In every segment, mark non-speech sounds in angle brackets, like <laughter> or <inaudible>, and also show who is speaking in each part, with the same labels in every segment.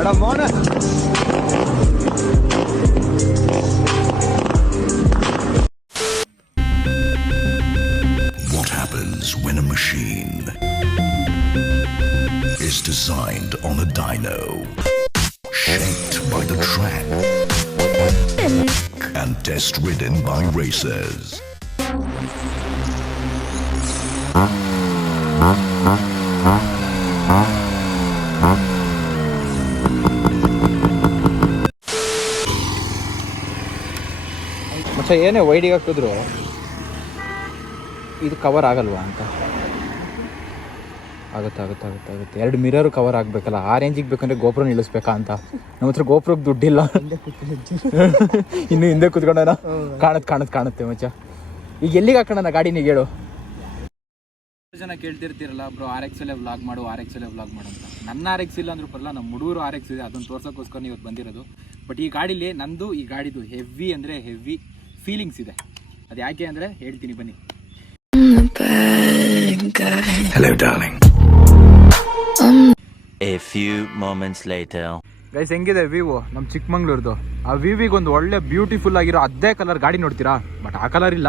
Speaker 1: What happens when a machine is designed on a dyno, shaped by the track, and test ridden by racers?
Speaker 2: ಮಚ್ಚ ಏನೇ ವೈಡಿಗೆ ಹಾಕಿದ್ರು ಇದು cover ಆಗಲ್ವಾ ಅಂತ. ಆಗುತ್ತೆ ಆಗುತ್ತೆ ಆಗುತ್ತೆ ಆಗುತ್ತೆ. ಎರಡು ಮಿರರ್ ಕವರ್ ಆಗಬೇಕಲ್ಲ ಆ ರೇಂಜಿಗೆ ಬೇಕಂದ್ರೆ ಗೋಪುರ ನಿಲ್ಲಿಸ್ಬೇಕಾ ಅಂತ. ನಮ್ಮ ಹತ್ರ ಗೋಪುರಕ್ಕೆ ದುಡ್ಡಿಲ್ಲ. <laughs> ಇನ್ನು ಹಿಂದೆ ಕುತ್ಕೊಂಡನ? ಕಾಣುತ್ತೆ ಕಾಣುತ್ತೆ ಕಾಣುತ್ತೆ ಮಚ್ಚ. ಈಗ ಎಲ್ಲಿಗೆ ಹಾಕೋಣ ಗಾಡಿನಿಗೆ ಹೇಳು. ಜನ ಕೇಳ್ತಿರ್ತೀರಲ್ಲ ಬ್ರೋ ಆರ್ ಎಕ್ಸ್ ಎಲ್ಲೇ ವ್ಲಾಗ್ ಮಾಡು ಆರ್ ಎಕ್ಸ್ ಎಲ್ಲೇ ವ್ಲಾಗ್ ಮಾಡು ಅಂತ. ನನ್ನ ಆರ್ ಎಕ್ಸ್ ಇಲ್ಲ ಅಂದ್ರೂ ಬರಲ್ಲ ನಮ್ಮ ಹುಡುಗರು ಆರ್ ಎಕ್ಸ್ ಇದೆ ಅದನ್ನು ತೋರ್ಸೋಕ್ಕೋಸ್ಕರ ಇವತ್ತು ಬಂದಿರೋದು. ಬಟ್ ಈ ಗಾಡಿಲಿ ನಂದು ಈ ಗಾಡಿದು ಹೆವಿ ಅಂದರೆ ಹೆವಿ ಫೀಲಿಂಗ್ಸ್ ಇದೆ. ಅದು ಯಾಕೆ ಅಂದರೆ ಹೇಳ್ತೀನಿ ಬನ್ನಿ.
Speaker 1: Hello darling
Speaker 3: A few moments later.
Speaker 2: Guys ಹೆಂಗಿದೆ ವಿವೋ ನಮ್ಮ ಚಿಕ್ಕಮಂಗ್ಳೂರ್ದು. ಆ ವಿವಿಗೆ ಒಂದು ಒಳ್ಳೆ ಬ್ಯೂಟಿಫುಲ್ ಆಗಿರೋ ಅದೇ ಕಲರ್ ಗಾಡಿ ನೋಡ್ತೀರಾ? ಬಟ್ ಆ ಕಲರ್ ಇಲ್ಲ.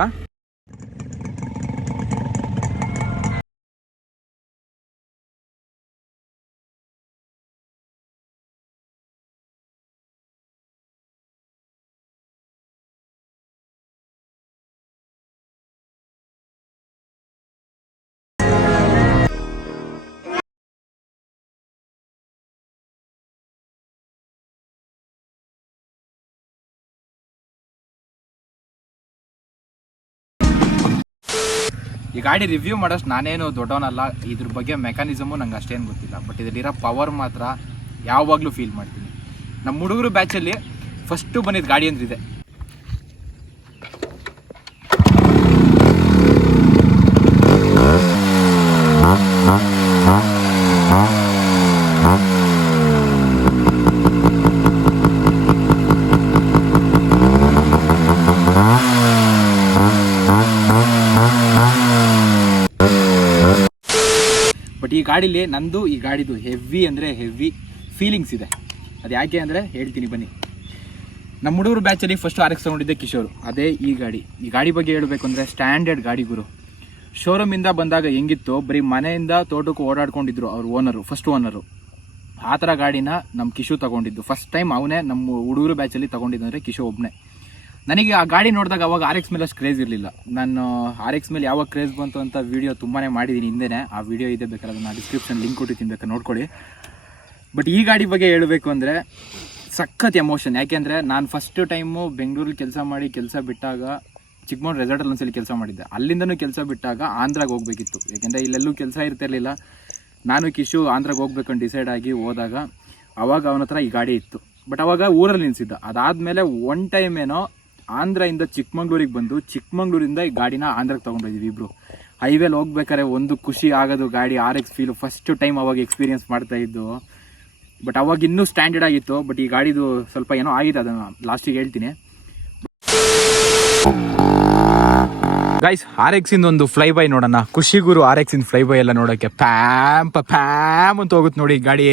Speaker 2: ಈ ಗಾಡಿ ರಿವ್ಯೂ ಮಾಡೋಷ್ಟು ನಾನೇನು ದೊಡ್ಡವನಲ್ಲ. ಇದ್ರ ಬಗ್ಗೆ ಮೆಕ್ಯಾನಿಸಮು ನಂಗೆ ಅಷ್ಟೇನು ಗೊತ್ತಿಲ್ಲ. ಬಟ್ ಇದರಲ್ಲಿರೋ ಪವರ್ ಮಾತ್ರ ಯಾವಾಗಲೂ ಫೀಲ್ ಮಾಡ್ತೀನಿ. ನಮ್ಮ ಹುಡುಗರು ಬ್ಯಾಚಲ್ಲಿ ಫಸ್ಟು ಬಂದಿದ್ದ ಗಾಡಿ ಅಂದ್ರೆ ಇದೆ ಬಟ್ ಈ ಗಾಡೀಲಿ ನಂದು, ಈ ಗಾಡಿದು ಹೆವಿ ಅಂದರೆ ಹೆವಿ ಫೀಲಿಂಗ್ಸ್ ಇದೆ. ಅದು ಯಾಕೆ ಅಂದರೆ ಹೇಳ್ತೀನಿ, ಬನ್ನಿ. ನಮ್ಮ ಹುಡುಗರು ಬ್ಯಾಚಲ್ಲಿ ಫಸ್ಟ್ ಆರ್ ಎಕ್ಸ್ ತೊಗೊಂಡಿದ್ದೆ ಕಿಶೋರ್. ಅದೇ ಈ ಗಾಡಿ. ಈ ಗಾಡಿ ಬಗ್ಗೆ ಹೇಳಬೇಕು ಅಂದರೆ ಸ್ಟ್ಯಾಂಡರ್ಡ್ ಗಾಡಿ ಗುರು. ಶೋರೂಮಿಂದ ಬಂದಾಗ ಹೆಂಗಿತ್ತು, ಬರೀ ಮನೆಯಿಂದ ತೋಟಕ್ಕೂ ಓಡಾಡ್ಕೊಂಡಿದ್ರು ಅವ್ರ ಓನರು ಫಸ್ಟ್ ಓನರು ಆ ಥರ ಗಾಡಿನ ನಮ್ಮ ಕಿಶು ತಗೊಂಡಿದ್ದು. ಫಸ್ಟ್ ಟೈಮ್ ಅವನೇ ನಮ್ಮ ಹುಡುಗರು ಬ್ಯಾಚಲ್ಲಿ ತೊಗೊಂಡಿದ್ದು ಅಂದರೆ ಕಿಶೋ ಒಬ್ಬನೇ ನನಗೆ ಆ ಗಾಡಿ ನೋಡಿದಾಗ ಅವಾಗ ಆರ್ ಎಕ್ಸ್ ಮೇಲೆ ಅಷ್ಟು ಕ್ರೇಜ್ ಇರಲಿಲ್ಲ. ನಾನು ಆರ್ ಎಕ್ಸ್ ಮೇಲೆ ಯಾವಾಗ ಕ್ರೇಜ್ ಬಂತು ಅಂತ ವೀಡಿಯೋ ತುಂಬಾ ಮಾಡಿದ್ದೀನಿ ಹಿಂದೆನೇ. ಆ ವಿಡಿಯೋ ಇದೆ ಬೇಕಾದ್ರೆ ಅದನ್ನು ಡಿಸ್ಕ್ರಿಪ್ಷನ್ ಲಿಂಕ್ ಕೊಟ್ಟಿದ್ದೀನಿ ಬೇಕಾದ್ರೆ ನೋಡ್ಕೊಳ್ಳಿ. ಬಟ್ ಈ ಗಾಡಿ ಬಗ್ಗೆ ಹೇಳಬೇಕು ಅಂದರೆ ಸಖತ್ ಎಮೋಷನ್ ಯಾಕೆಂದರೆ ನಾನು ಫಸ್ಟ್ ಟೈಮು ಬೆಂಗಳೂರಲ್ಲಿ ಕೆಲಸ ಮಾಡಿ ಕೆಲಸ ಬಿಟ್ಟಾಗ ಚಿಕ್ಕಮಗಳೂರು ರೆಸಾರ್ಟಲ್ಲಿ ಒಂದ್ಸಲಿ ಕೆಲಸ ಮಾಡಿದ್ದೆ. ಅಲ್ಲಿಂದನೂ ಕೆಲಸ ಬಿಟ್ಟಾಗ ಆಂಧ್ರಾಗೆ ಹೋಗ್ಬೇಕಿತ್ತು. ಯಾಕೆಂದರೆ ಇಲ್ಲೆಲ್ಲೂ ಕೆಲಸ ಇರ್ತಿರ್ಲಿಲ್ಲ ನಾನು ಕಿಶು ಆಂಧ್ರಾಗೆ ಹೋಗ್ಬೇಕಂತ ಡಿಸೈಡ್ ಆಗಿ ಹೋದಾಗ ಅವಾಗ ಅವನ ಹತ್ರ ಈ ಗಾಡಿ ಇತ್ತು. ಬಟ್ ಅವಾಗ ಊರಲ್ಲಿ ನಿಲ್ಲಿಸಿದ್ದ ಅದಾದಮೇಲೆ ಒನ್ ಟೈಮ್ ಏನೋ ಆಂಧ್ರದಿಂದ ಚಿಕ್ಕಮಂಗ್ಳೂರಿಗೆ ಬಂದು ಚಿಕ್ಕಮಂಗ್ಳೂರಿಂದ ಈ ಗಾಡಿನ ಆಂಧ್ರಕ್ಕೆ ತೊಗೊಂಡೋದ್ವಿ ಇಬ್ರು. ಹೈವೇಲಿ ಹೋಗ್ಬೇಕಾದ್ರೆ ಒಂದು ಖುಷಿ ಆಗೋದು ಗಾಡಿ R X feel first time ಅವಾಗ ಎಕ್ಸ್ಪೀರಿಯನ್ಸ್ ಮಾಡ್ತಾ ಇದ್ದು. ಬಟ್ ಅವಾಗ ಇನ್ನೂ ಸ್ಟ್ಯಾಂಡರ್ಡ್ ಆಗಿತ್ತು ಬಟ್ ಈ ಗಾಡಿದು ಸ್ವಲ್ಪ ಏನೋ ಆಗಿದೆ ಅದನ್ನು ಲಾಸ್ಟಿಗೆ ಹೇಳ್ತೀನಿ. ಗೈಸ್ ಆರ್ ಎಕ್ಸ್ ಇಂದ ಒಂದು ಫ್ಲೈ ಬೈ ನೋಡೋಣ. ಖುಷಿ ಗುರು R X in fly by ಎಲ್ಲ ನೋಡೋಕೆ. ಪ್ಯಾಮ್ ಪ್ಯಾಮ್ ಅಂತ ಹೋಗುತ್ತೆ ನೋಡಿ ಗಾಡಿ.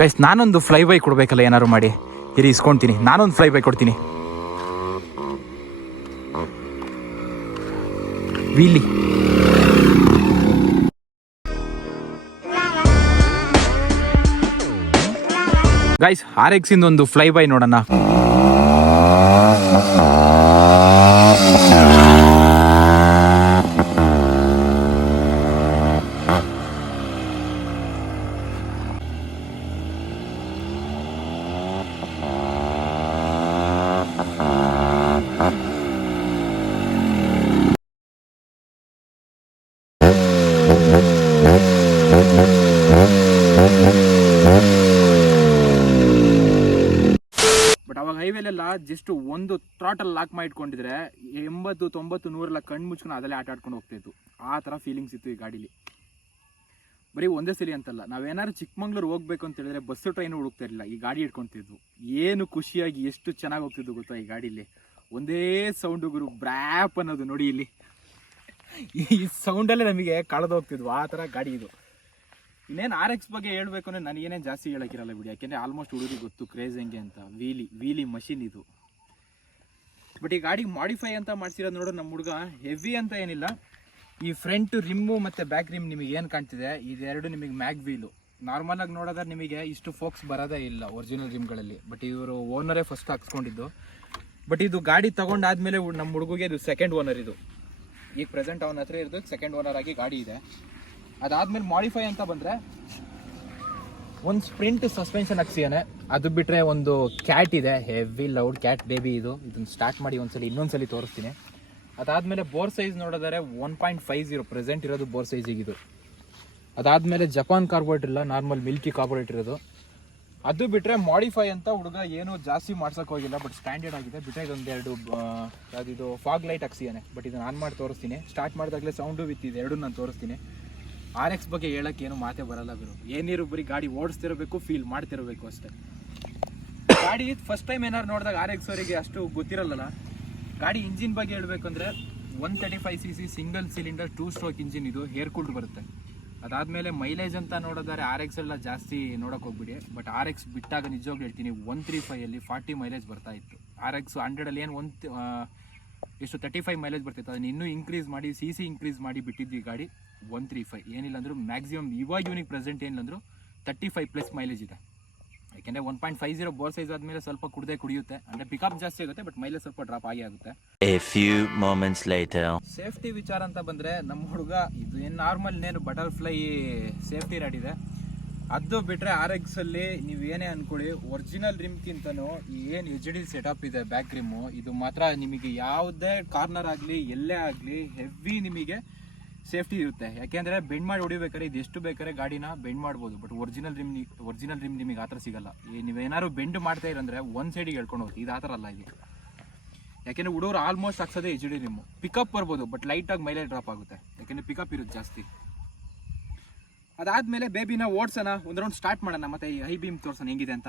Speaker 2: ಗೈಸ್ ನಾನೊಂದು ಫ್ಲೈ ಬೈ ಕೊಡ್ಬೇಕಲ್ಲ, ಏನಾದ್ರು ಮಾಡಿ. ಇರಿ, ಇಸ್ಕೊಂತೀನಿ. ನಾನೊಂದು ಫ್ಲೈ ಬೈ ಕೊಡ್ತೀನಿ. ವೀಲಿ. ಗೈಸ್ ಆರ್ ಎಕ್ಸಿಂದ ಒಂದು ಫ್ಲೈ ಬೈ ನೋಡೋಣ ಬಟ್ ಅವಾಗ ಹೈವೇಲೆಲ್ಲ ಜಸ್ಟ್ ಒಂದು ಥ್ರಾಟಲ್ಲಿ ಲಾಕ್ ಮಾಡಿ ಇಟ್ಕೊಂಡಿದ್ರೆ ಎಂಬತ್ತು, ತೊಂಬತ್ತು, ನೂರೆಲ್ಲ ಕಣ್ಣು ಮುಚ್ಕೊಂಡು ಅದಲ್ಲೇ ಆಟ ಆಡ್ಕೊಂಡು ಹೋಗ್ತಾ ಇತ್ತು. ಆ ಥರ ಫೀಲಿಂಗ್ಸ್ ಇತ್ತು ಈ ಗಾಡೀಲಿ. ಬರೀ ಒಂದೇ ಸಲಿ ಅಂತಲ್ಲ ನಾವೇನಾದ್ರು ಚಿಕ್ಕಮಂಗ್ಳೂರು ಹೋಗ್ಬೇಕು ಅಂತ ಹೇಳಿದ್ರೆ ಬಸ್ಸು ಟ್ರೈನ್ ಹುಡುಕ್ತಾ ಇರಲಿಲ್ಲ, ಈ ಗಾಡಿ ಇಟ್ಕೊಂತಿದ್ವು ಏನು ಖುಷಿಯಾಗಿ ಎಷ್ಟು ಚೆನ್ನಾಗಿ ಹೋಗ್ತಿದ್ವು ಗೊತ್ತಾ ಈ ಗಾಡೀಲಿ. ಒಂದೇ ಸೌಂಡು ಗುರು ಬ್ರ್ಯಾಪ್ ಅನ್ನೋದು ನೋಡಿ ಇಲ್ಲಿ. ಈ ಸೌಂಡಲ್ಲೇ ನಮಗೆ ಕಳೆದು ಹೋಗ್ತಿದ್ವು, ಆ ಥರ ಗಾಡಿ ಇದು. ಇನ್ನೇನು ಆರ್ ಎಕ್ಸ್ ಬಗ್ಗೆ ಹೇಳ್ಬೇಕು ಅಂದ್ರೆ ನಾನು ಏನೇನು ಜಾಸ್ತಿ ಹೇಳೋಕ್ಕಿರಲ್ಲ ಬಿಡಿ. ಯಾಕೆಂದರೆ ಆಲ್ಮೋಸ್ಟ್ ಹುಡುಗರಿಗೆ ಗೊತ್ತು ಕ್ರೇಜ್ ಹೆಂಗೆ ಅಂತ. ವೀಲಿ ವೀಲಿ ಮಷಿನ್ ಇದು. ಬಟ್ ಈ ಗಾಡಿ ಮಾಡಿಫೈ ಅಂತ ಮಾಡ್ಸಿರೋದು ನೋಡೋ ನಮ್ಮ ಹುಡುಗ. ಹೆವಿ ಅಂತ ಏನಿಲ್ಲ. ಈ ಫ್ರಂಟ್ ರಿಮ್ಮು ಮತ್ತು ಬ್ಯಾಕ್ ರಿಮ್ ನಿಮಗೆ ಏನು ಕಾಣ್ತಿದೆ? ಇದೆರಡು ನಿಮಗೆ ಮ್ಯಾಗ್ ವೀಲು ನಾರ್ಮಲ್ ಆಗಿ ನೋಡೋದ್ರೆ ನಿಮಗೆ ಇಷ್ಟು ಫೋಕ್ಸ್ ಬರೋದೇ ಇಲ್ಲ ಒರಿಜಿನಲ್ ರಿಮ್ಗಳಲ್ಲಿ ಬಟ್ ಇವರು ಓನರೇ ಫಸ್ಟ್ ಹಾಕ್ಸ್ಕೊಂಡಿದ್ದು. ಬಟ್ ಇದು ಗಾಡಿ ತಗೊಂಡಾದ್ಮೇಲೆ ನಮ್ಮ ಹುಡುಗಿಗೆ ಇದು ಸೆಕೆಂಡ್ ಓನರ್ ಇದು. ಈಗ ಪ್ರೆಸೆಂಟ್ ಅವನ ಹತ್ರ ಇರೋದು ಸೆಕೆಂಡ್ ಓನರ್ ಆಗಿ ಗಾಡಿ ಇದೆ. ಅದಾದ್ಮೇಲೆ ಮಾಡಿಫೈ ಅಂತ ಬಂದರೆ ಒಂದು ಸ್ಪ್ರಿಂಟ್ ಸಸ್ಪೆನ್ಷನ್ ಹಾಕ್ಸಿಯಾನೆ ಅದು ಬಿಟ್ಟರೆ ಒಂದು ಕ್ಯಾಟ್ ಇದೆ ಹೆವಿ ಲೌಡ್ ಕ್ಯಾಟ್ ಬೇಬಿ ಇದು. ಇದನ್ನ ಸ್ಟಾರ್ಟ್ ಮಾಡಿ ಒಂದ್ಸಲಿ, ಇನ್ನೊಂದ್ಸಲಿ ತೋರಿಸ್ತೀನಿ. ಅದಾದಮೇಲೆ ಬೋರ್ ಸೈಜ್ ನೋಡಿದರೆ one point five zero present ಇರೋದು ಬೋರ್ ಸೈಜಿಗೆ ಇದು ಅದಾದಮೇಲೆ ಜಪಾನ್ ಕಾರ್ಬೋರೇಟ್ ಇಲ್ಲ ನಾರ್ಮಲ್ ಮಿಲ್ಕಿ ಕಾರ್ಬೋರೇಟ್ ಇರೋದು. ಅದು ಬಿಟ್ಟರೆ ಮಾಡಿಫೈ ಅಂತ ಹುಡುಗ ಏನು ಜಾಸ್ತಿ ಮಾಡ್ಸೋಕೆ ಹೋಗಿಲ್ಲ ಬಟ್ ಸ್ಟ್ಯಾಂಡರ್ಡ್ ಆಗಿದೆ. ಬಿಟ್ಟರೆ ಇದೊಂದೆರಡು ಯಾವುದಿದು ಫಾಗ್ ಲೈಟ್ ಹಾಕ್ಸಿಯಾನೆ ಬಟ್ ಇದನ್ನ ಆನ್ ಮಾಡಿ ತೋರಿಸ್ತೀನಿ. ಸ್ಟಾರ್ಟ್ ಮಾಡಿದಾಗಲೇ ಸೌಂಡು ವಿತ್ ಇದೆ ಎರಡು ನಾನು ತೋರಿಸ್ತೀನಿ. ಆರ್ ಎಕ್ಸ್ ಬಗ್ಗೆ ಹೇಳಕ್ಕೆ ಏನು ಮಾತೇ ಬರಲ್ಲ ಬಿರು ಏನಿರು ಬರೀ ಗಾಡಿ ಓಡಿಸ್ತಿರಬೇಕು ಫೀಲ್ ಮಾಡ್ತಿರಬೇಕು ಅಷ್ಟೇ. ಗಾಡಿ ಫಸ್ಟ್ ಟೈಮ್ ಏನಾರು ನೋಡಿದಾಗ ಆರ್ ಎಕ್ಸ್ ಅವರಿಗೆ ಅಷ್ಟು ಗೊತ್ತಿರಲ್ಲ ಗಾಡಿ ಇಂಜಿನ್ ಬಗ್ಗೆ ಹೇಳ್ಬೇಕಂದ್ರೆ one thirty five C C single cylinder two stroke engine ಇದು ಹೇರ್ ಕೂಲ್ಡ್ ಬರುತ್ತೆ. ಅದಾದಮೇಲೆ ಮೈಲೇಜ್ ಅಂತ ನೋಡೋದಾದ್ರೆ ಆರ್ ಎಕ್ಸ್ ಎಲ್ಲ ಜಾಸ್ತಿ ನೋಡೋಕೆ ಹೋಗ್ಬಿಡಿ. ಬಟ್ ಆರ್ ಎಕ್ಸ್ ಬಿಟ್ಟಾಗ ನಿಜವಾಗ್ಲೂ ಹೇಳ್ತೀನಿ ಒನ್ ತ್ರೀ ಫೈಯಲ್ಲಿ ಫಾರ್ಟಿ ಮೈಲೇಜ್ ಬರ್ತಾ ಇತ್ತು. ಆರ್ ಎಕ್ಸ್ ಹಂಡ್ರೆಡಲ್ಲಿ ಏನು ಒನ್ ಎಷ್ಟು ತರ್ಟಿ ಫೈವ್ ಮೈಲೇಜ್ ಬರ್ತಿತ್ತು, ಅದನ್ನ ಇನ್ನೂ ಇನ್ಕ್ರೀಸ್ ಮಾಡಿ ಸಿ ಸಿ ಇನ್ಕ್ರೀಸ್ ಮಾಡಿ ಬಿಟ್ಟಿದ್ವಿ ಗಾಡಿ. ಒನ್ ತ್ರೀ ಫೈವ್ ಏನಿಲ್ಲ ಅಂದರೂ ಮ್ಯಾಕ್ಸಿಮಮ್ ಇವಾಗ ಇವನಿಗೆ ಪ್ರೆಸೆಂಟ್ ಏನಿಲ್ಲ ತರ್ಟಿ ಫೈವ್ ಪ್ಲಸ್ ಮೈಲೇಜ್ ಇದೆ. ಯಾಕೆಂದರೆ one point five zero bore size ಆದಮೇಲೆ ಸ್ವಲ್ಪ ಕುಡದೆ ಕುಡಿಯುತ್ತೆ. ಅಂದರೆ ಪಿಕಪ್ ಜಾಸ್ತಿ ಆಗುತ್ತೆ ಬಟ್ ಮೈಲೇಜ್ ಸ್ವಲ್ಪ ಡ್ರಾಪ್ ಆಗಿ ಆಗುತ್ತೆ. ಸೇಫ್ಟಿ ವಿಚಾರ ಅಂತ ಬಂದರೆ ನಮ್ಮ ಹುಡುಗ ಇದು ಏನು ನಾರ್ಮಲ್ ಏನು ಬಟರ್ಫ್ಲೈ ಸೇಫ್ಟಿ ರಾಡ್ ಇದೆ. ಅದು ಬಿಟ್ಟರೆ ಆರ್ ಎಕ್ಸಲ್ಲಿ ನೀವು ಏನೇ ಅಂದ್ಕೊಳ್ಳಿ ಒರಿಜಿನಲ್ ರಿಮ್ಗಿಂತನೂ ಏನು ಎಚ್ ಡಿ ಸೆಟಪ್ ಇದೆ ಬ್ಯಾಕ್ ರಿಮ್ಮು ಇದು ಮಾತ್ರ ನಿಮಗೆ ಯಾವುದೇ ಕಾರ್ನರ್ ಆಗಲಿ ಎಲ್ಲೇ ಆಗಲಿ ಹೆವಿ ನಿಮಗೆ ಸೇಫ್ಟಿ ಇರುತ್ತೆ. ಯಾಕೆಂದರೆ ಬೆಂಡ್ ಮಾಡಿ ಹೊಡಿಬೇಕಾದ್ರೆ ಇದು ಎಷ್ಟು ಬೇಕಾದ್ರೆ ಗಾಡಿನ ಬೆಂಡ್ ಮಾಡ್ಬೋದು. But original rim original rim ನಿಮಗೆ ಆ ಥರ ಸಿಗಲ್ಲ. ಈ ನೀವೇನಾದ್ರು ಬೆಂಡ್ ಮಾಡ್ತಾ ಇರಂದ್ರೆ ಒಂದು ಸೈಡಿಗೆ ಹೇಳ್ಕೊಂಡು ಹೋಗ್ತೀವಿ ಇದು ಆ ಥರ ಅಲ್ಲ ಇದು. ಯಾಕೆಂದ್ರೆ ಹುಡುಗರು ಆಲ್ಮೋಸ್ಟ್ ಹಾಕ್ಸೋದೇ ಎಚ್ ಡಿ ರಿಮ್ಮು ಪಿಕಪ್ ಬರ್ಬೋದು ಬಟ್ ಲೈಟಾಗಿ ಮೈಲೇಜ್ ಡ್ರಾಪ್ ಆಗುತ್ತೆ. ಯಾಕೆಂದ್ರೆ ಪಿಕಪ್ ಇರುತ್ತೆ ಜಾಸ್ತಿ. ಅದಾದ್ಮೇಲೆ ಬೇಬಿನ ಓಡ್ಸೋಣ. ಒಂದು ರೌಂಡ್ ಸ್ಟಾರ್ಟ್ ಮಾಡೋಣ. ಮತ್ತೆ ಈ ಹೈ ಬೀಮ್ ತೋರ್ಸೋಣ. ಹೆಂಗಿದೆ ಅಂತ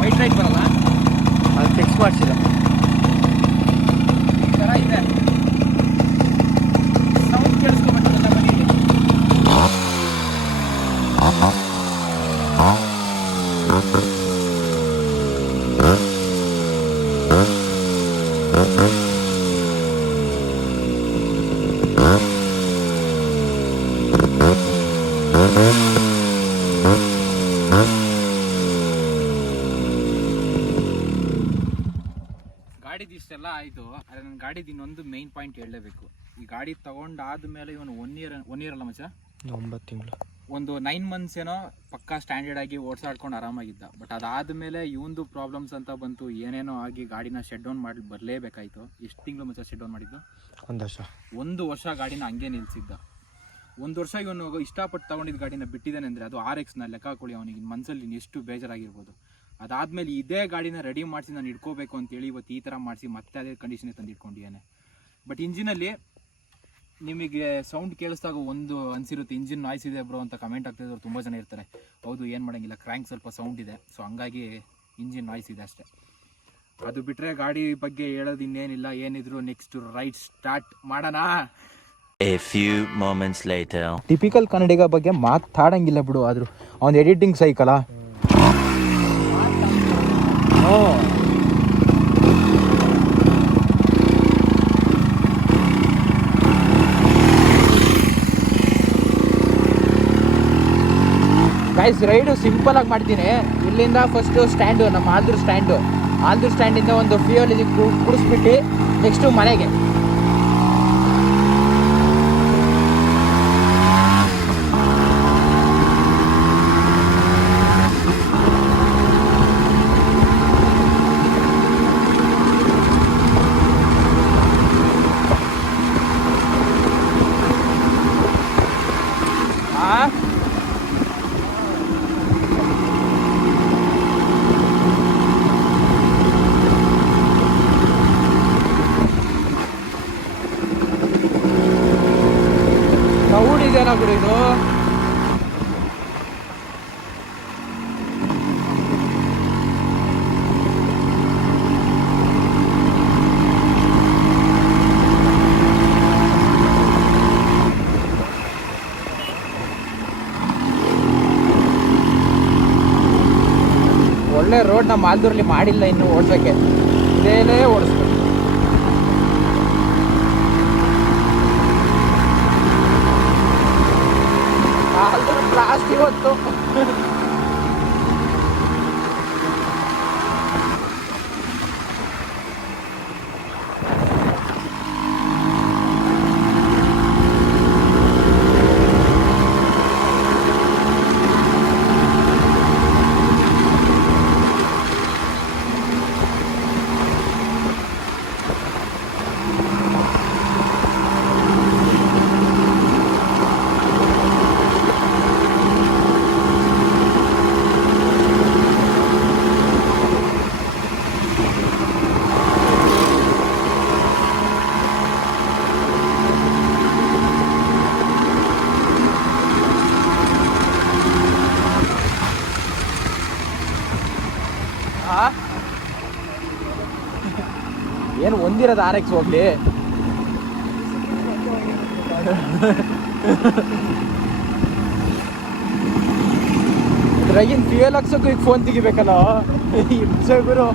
Speaker 2: ವೈಟ್ ಲೈಟ್ ಬರಲ್ಲ
Speaker 4: ಅದು ಫಿಕ್ಸ್ ಮಾಡಿಸಿಲ್ಲ
Speaker 2: ಈ ಥರ ಇದೆ ಸೌಂಡ್ ಕೇಳಿಸ್ಕೊಬೇಕಲ್ಲ ಮನೆಯಲ್ಲಿ ಗಾಡಿದು ಇಷ್ಟೆಲ್ಲ ಆಯಿತು ಆದರೆ ನನ್ನ ಗಾಡಿದು ಇನ್ನೊಂದು ಮೈನ್ ಪಾಯಿಂಟ್ ಹೇಳಲೇಬೇಕು ಈ ಗಾಡಿ ತಗೊಂಡಾದ್ಮೇಲೆ ಇವನು ಒನ್ ಇಯರ್ ಒನ್ ಇಯರ್ ಅಲ್ಲ ಮಚ್ಚ?
Speaker 4: ಒಂಬತ್ತು ತಿಂಗಳು.
Speaker 2: ಒಂದು ನೈನ್ ಮಂತ್ಸ್ ಏನೋ ಪಕ್ಕಾ ಸ್ಟ್ಯಾಂಡರ್ಡ್ ಆಗಿ ಓಡಿಸಾಡ್ಕೊಂಡು ಆರಾಮಾಗಿದ್ದ. ಬಟ್ ಅದಾದಮೇಲೆ ಇವಂದು ಪ್ರಾಬ್ಲಮ್ಸ್ ಅಂತ ಬಂತು ಏನೇನೋ ಆಗಿ ಗಾಡಿನ ಶೆಡ್ ಡೌನ್ ಮಾಡಿ ಬರಲೇಬೇಕಾಯ್ತು. ಎಷ್ಟು ತಿಂಗಳು ಮಚ್ಚ ಶೆಡ್ ಡೌನ್ ಮಾಡಿದ್ದು?
Speaker 4: ಒಂದು ವರ್ಷ.
Speaker 2: ಒಂದು ವರ್ಷ ಗಾಡಿನ ಹಂಗೆ ನಿಲ್ಸಿದ್ದ. ಒಂದು ವರ್ಷ ಇವನು ಇಷ್ಟಪಟ್ಟು ತಗೊಂಡಿದ್ದ ಗಾಡಿನ ಬಿಟ್ಟಿದ್ದಾನೆ ಅಂದರೆ ಅದು ಆರ್ ಎಕ್ಸ್ನ ಲೆಕ್ಕ ಹಾಕೊಳ್ಳಿ ಅವನಿಗೆ. ಮನಸ್ಸಲ್ಲಿ ಎಷ್ಟು ಬೇಜಾರಾಗಿರ್ಬೋದು. ಅದಾದಮೇಲೆ ಇದೇ ಗಾಡಿನ ರೆಡಿ ಮಾಡಿಸಿ ನಾನು ಇಟ್ಕೋಬೇಕು ಅಂತೇಳಿ ಇವತ್ತು ಈ ಥರ ಮಾಡಿಸಿ ಮತ್ತೆ ಅದೇ ಕಂಡೀಷನ್ಗೆ ತಂದು ಇಟ್ಕೊಂಡಿದ್ದಾನೆ ಬಟ್ ಇಂಜಿನಲ್ಲಿ ನಿಮಗೆ ಸೌಂಡ್ ಕೇಳಿಸ್ದಾಗ ಒಂದು ಅನ್ಸಿರುತ್ತೆ ಇಂಜಿನ್ ನಾಯ್ಸ್ ಇದೆ ಬ್ರೋ ಅಂತ ಕಮೆಂಟ್ ಆಗ್ತಿದ್ದವ್ರು ತುಂಬ ಜನ ಇರ್ತಾರೆ. ಹೌದು ಏನು ಮಾಡೋಂಗಿಲ್ಲ ಕ್ರ್ಯಾಂಕ್ ಸ್ವಲ್ಪ ಸೌಂಡ್ ಇದೆ. ಸೊ ಹಂಗಾಗಿ ಇಂಜಿನ್ ನಾಯ್ಸ್ ಇದೆ ಅಷ್ಟೇ. ಅದು ಬಿಟ್ಟರೆ ಗಾಡಿ ಬಗ್ಗೆ ಹೇಳೋದು ಇನ್ನೇನಿಲ್ಲ ಏನಿದ್ರು ನೆಕ್ಸ್ಟ್ ರೈಟ್ ಸ್ಟಾರ್ಟ್ ಮಾಡೋಣ.
Speaker 3: A few moments later.
Speaker 2: Typical Kannadiga ಬಗ್ಗೆ ಮಾತಾಡಂಗಿಲ್ಲ ಬಿಡು ಆದರೂ. ಅವ್ನು ಎಡಿಟಿಂಗ್ ಸೈಕಲ್ಲ ಗೈಸ್ ರೈಡು ಸಿಂಪಲ್ ಆಗಿ ಮಾಡ್ತೀನಿ. ಇಲ್ಲಿಂದ ಫಸ್ಟು ಸ್ಟ್ಯಾಂಡು ನಮ್ಮ ಆಲ್ದೂರು ಸ್ಟ್ಯಾಂಡು ಆಲ್ದೂರು ಸ್ಟ್ಯಾಂಡಿಂದ ಒಂದು ಫ್ಯೂಲ್ ಕುಡಿಸ್ಬಿಟ್ಟು ನೆಕ್ಸ್ಟು ಮನೆಗೆ ಆ ಇದೆಯಲ್ಲ ಗುರು ಇದು ರೋಡ್ ನಮ್ಮ ಮಾಲ್ದೂರಲ್ಲಿ ಮಾಡಿಲ್ಲ ಇನ್ನು ಓಡಿಸೋಕ್ಕೆ ಇದೇನೇ ಓಡಿಸ್ಬೇಕು. ಮಾಲ್ದೂರು ಪ್ಲಾಸ್ಟಿಕ್ ಇವತ್ತು ಆ? ಒಂದಿರೋದು ಆರ್ ಎಕ್ಸ್ ಹೋಗ್ಲಿ. ಇದ್ರಾಗಿನ್ ಫ್ಯೂಯಲ್ ಹಾಕ್ಸೋಕು ಈಗ ಫೋನ್ ತೆಗಿಬೇಕಲ್ಲ? ಇಬ್ಸಗುರು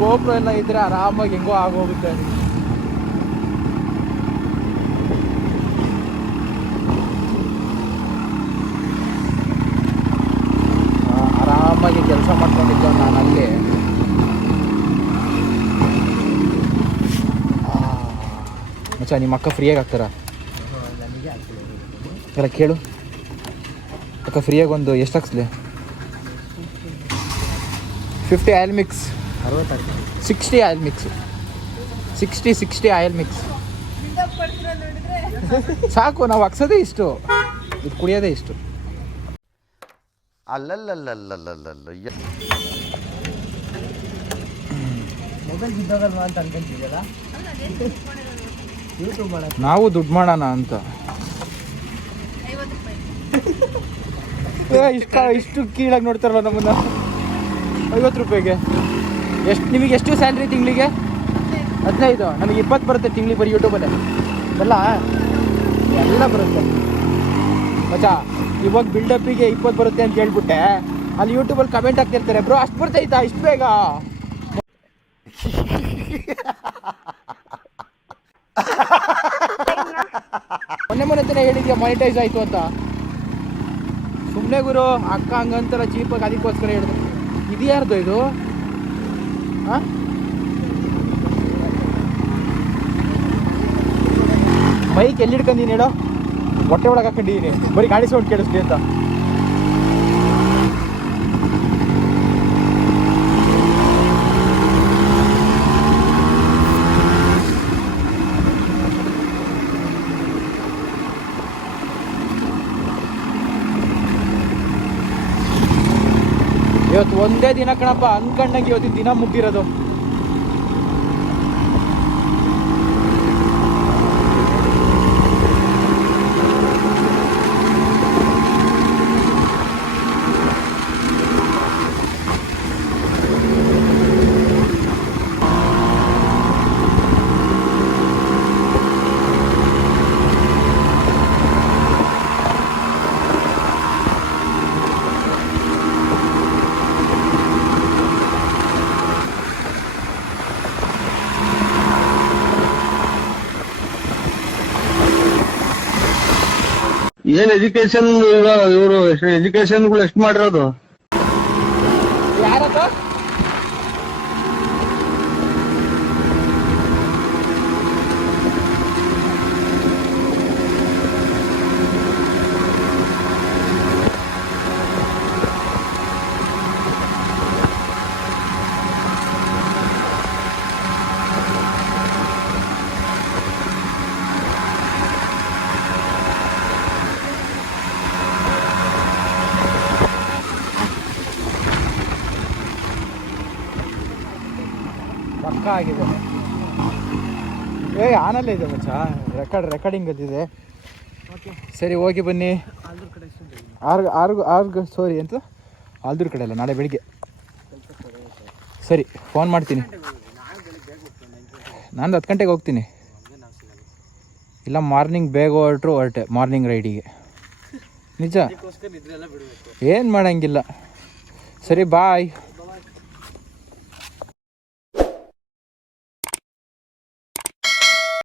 Speaker 2: ಗೋಪ್ರೋ ಎಲ್ಲ ಇದ್ರೆ ಆರಾಮಾಗಿ ಹೆಂಗೋ ಆಗೋಗುತ್ತೆ ಆ, ಆರಾಮಾಗಿ ಕೆಲಸ ಮಾಡ್ಕೊಂಡಿದ್ದೆ ನಾನು ಅಲ್ಲಿ ಆ, ಮಚ್ಚ ನಿಮ್ಮ ಅಕ್ಕ ಫ್ರೀಯಾಗಿ ಹಾಕ್ತಾರ? ಎಲ್ಲ ಕೇಳು. ಅಕ್ಕ ಫ್ರೀಯಾಗಿ ಒಂದು ಎಷ್ಟು ಹಾಕ್ಸ್ಲಿ? Fifty oil mix sixty oil mix sixty sixty oil mix ಸಾಕು ನಾವು ಹಾಕ್ಸೋದೇ ಇಷ್ಟು. ಇದು ಕುಡಿಯೋದೇ ಇಷ್ಟು.
Speaker 5: ಅಲ್ಲಲ್ಲಲ್ಲಲ್ಲಲ್ಲಲ್ಲ
Speaker 4: ಮೊಬೈಲ್ ಬಿದ್ದೋಗಲ್ವಾ ಅಂತ ಅನ್ಕೊಂತಿದ್ಯಲ್ಲ
Speaker 2: ನಾವು ದುಡ್ಡು ಮಾಡೋಣ ಅಂತ. ಇಷ್ಟ, ಇಷ್ಟು ಕೀಳಾಗಿ ನೋಡ್ತಾರಲ್ಲ ನಮ್ಮನ್ನ. ಐವತ್ತು ರೂಪಾಯಿಗೆ. ಎಷ್ಟು, ನಿಮಗೆ ಎಷ್ಟು ಸ್ಯಾಲ್ರಿ ತಿಂಗಳಿಗೆ? ಹದಿನೈದು. ನನಗೆ ಇಪ್ಪತ್ತು ಬರುತ್ತೆ ತಿಂಗಳಿಗೆ ಬರೀ ಯೂಟ್ಯೂಬಲ್ಲೇ. ಅಲ್ಲ? ಎಲ್ಲ ಬರುತ್ತೆ. ಮಚಾ ಇವಾಗ ಬಿಲ್ಡಪ್ಪಿಗೆ ಇಪ್ಪತ್ತು ಬರುತ್ತೆ ಅಂತ ಹೇಳ್ಬಿಟ್ಟೆ. ಅಲ್ಲಿ ಯೂಟ್ಯೂಬಲ್ಲಿ ಕಮೆಂಟ್ ಹಾಕ್ತಿರ್ತಾರೆ, ಬ್ರೋ, ಅಷ್ಟು ಬರ್ತೈತಾ? ಇಷ್ಟು ಬೇಗ? ಮೊನ್ನೆ ಮೊನ್ನೆ ತಾನೇ ಹೇಳಿದ್ಯಾ ಮಾನಿಟೈಸ್ ಆಯಿತು ಅಂತ. ಸುಮ್ಮನೆ ಗುರು, ಅಕ್ಕ ಹಂಗಂತಾರ ಚೀಪಾಗಿ ಅದಕ್ಕೋಸ್ಕರ ಹೇಳಿದ್ರು ಇದು? ಯಾರ್ದು ಇದು ಬೈಕ್ ಎಲ್ಲಿ ಹಿಡ್ಕೊಂಡಿನಿ ಹೇಳೋ? ಹೊಟ್ಟೆ ಒಳಗೆ ಹಾಕೊಂಡಿದ್ದೀನಿ ಬರೀ ಗಾಡಿ ಸೌಂಡ್ ಕೇಳಿಸ್ಲಿ ಅಂತ. ಇವತ್ತು ಒಂದೇ ದಿನ ಕಣಪ್ಪ ಅನ್ಕಂಡಂಗೆ ಇವತ್ತಿನ ದಿನ ಮುಗ್ದಿರೋದು.
Speaker 6: ಏನ್ ಎಜುಕೇಶನ್ ಇವರು ಎಜುಕೇಶನ್ ಎಷ್ಟು ಮಾಡಿರೋದು
Speaker 2: ಯಾರದು ಪಕ್ಕ ಆಗಿದೆ. ಏ ಆನಲ್ಲೇ ಇದೆ ಮಚ್ಚ. ರೆಕಾರ್ಡ್ ರೆಕಾರ್ಡಿಂಗ್ ಅದಿದೆ ಸರಿ, ಹೋಗಿ ಬನ್ನಿ.
Speaker 4: ಆರು ಕಡೆ
Speaker 2: ಆರು ಸೋರಿ ಅಂತ ಆಲ್ದೂರ್ ಕಡೆ ಅಲ್ಲ, ನಾಳೆ ಬೆಳಿಗ್ಗೆ. ಸರಿ ಫೋನ್ ಮಾಡ್ತೀನಿ. ನಾನು ಹತ್ತು ಗಂಟೆಗೆ ಹೋಗ್ತೀನಿ. ಇಲ್ಲ ಮಾರ್ನಿಂಗ್ ಬೇಗ ಹೊರಟ್ರು ಹೊರಟೆ ಮಾರ್ನಿಂಗ್ ರೈಡಿಗೆ ನಿಜ? ಏನು ಮಾಡೋಂಗಿಲ್ಲ. ಸರಿ ಬಾಯ್